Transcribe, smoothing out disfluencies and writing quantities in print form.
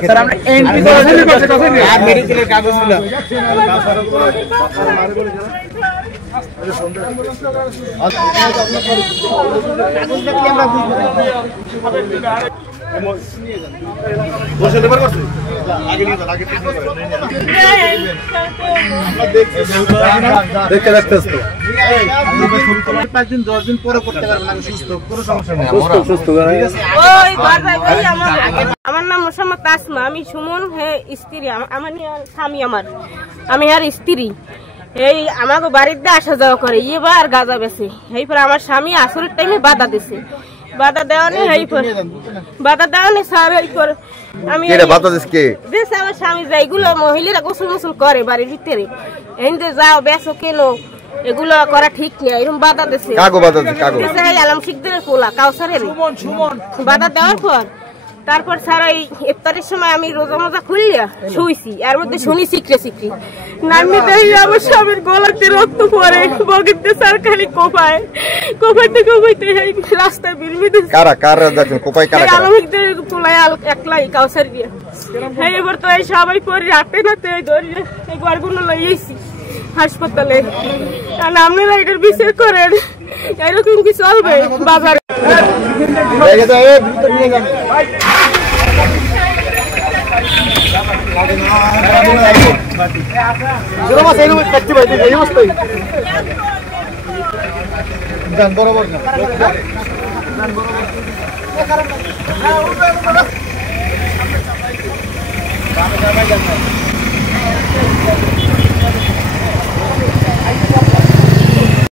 sir আমরা MP আর মেডিকেলের কাগজগুলো বসে লেবার করছে আগে নিয়ে যান আগে দেখতে দেখতেছ তো 5 দিন 10 দিন পরে করতে পারবেন আমি সুস্থ কোনো সমস্যা নেই সুস্থ ঠিক আছে ওই বাজাই ভাই আমার নাম মোসাম্মদ তাসমা আমি সুমন হে স্ত্রী আমার স্বামী আমি আর স্ত্রী এই আমাকে বাড়িতে আসা যাওয়া করে এবার গাঁজা বেছে এই পরে আমার স্বামী আসরের টাইমে বাধা দিছে বাধা দেওয়া নেই এই পরে বাধা দেওয়া নেই স্যার এই করে আমি বাধা দিস কে দিছে আমার স্বামী যাইগুলো মহিলারা গোসল মোসল করে বাড়ির ভিতরে এনতে যাও বেসো কেন এগুলো করা ঠিক নেই এরকম বাধা দিছে কাগো বাধা দিস কাগো দিছে এই আলম শিকদারের পোলা কাউসারের সুমন বাধা দেওয়ার পর তারপর স্যার এই ইফতারের সময় আমি রোজা মোজা খুললিয়া শুইছি এর মধ্যে শুনি সিকরি নামি দেই আমার স্বামীর গলাতে রক্ত পড়ে বগিতে স্যার খালি কোপাইতে এই রাস্তায় বিলবিতে কারা দেখেন কোপাই কারা আলমিকদের পোলায় একলাই কাউসার দিয়ে এই এবার তো এই সবাই পরে রাতে নাতে ধরে এই গড়গুলো লইয়েছি হাসপাতালে আর আপনারা এটার বিচার করেন এরকম কি চলবে বাজারে বরাবর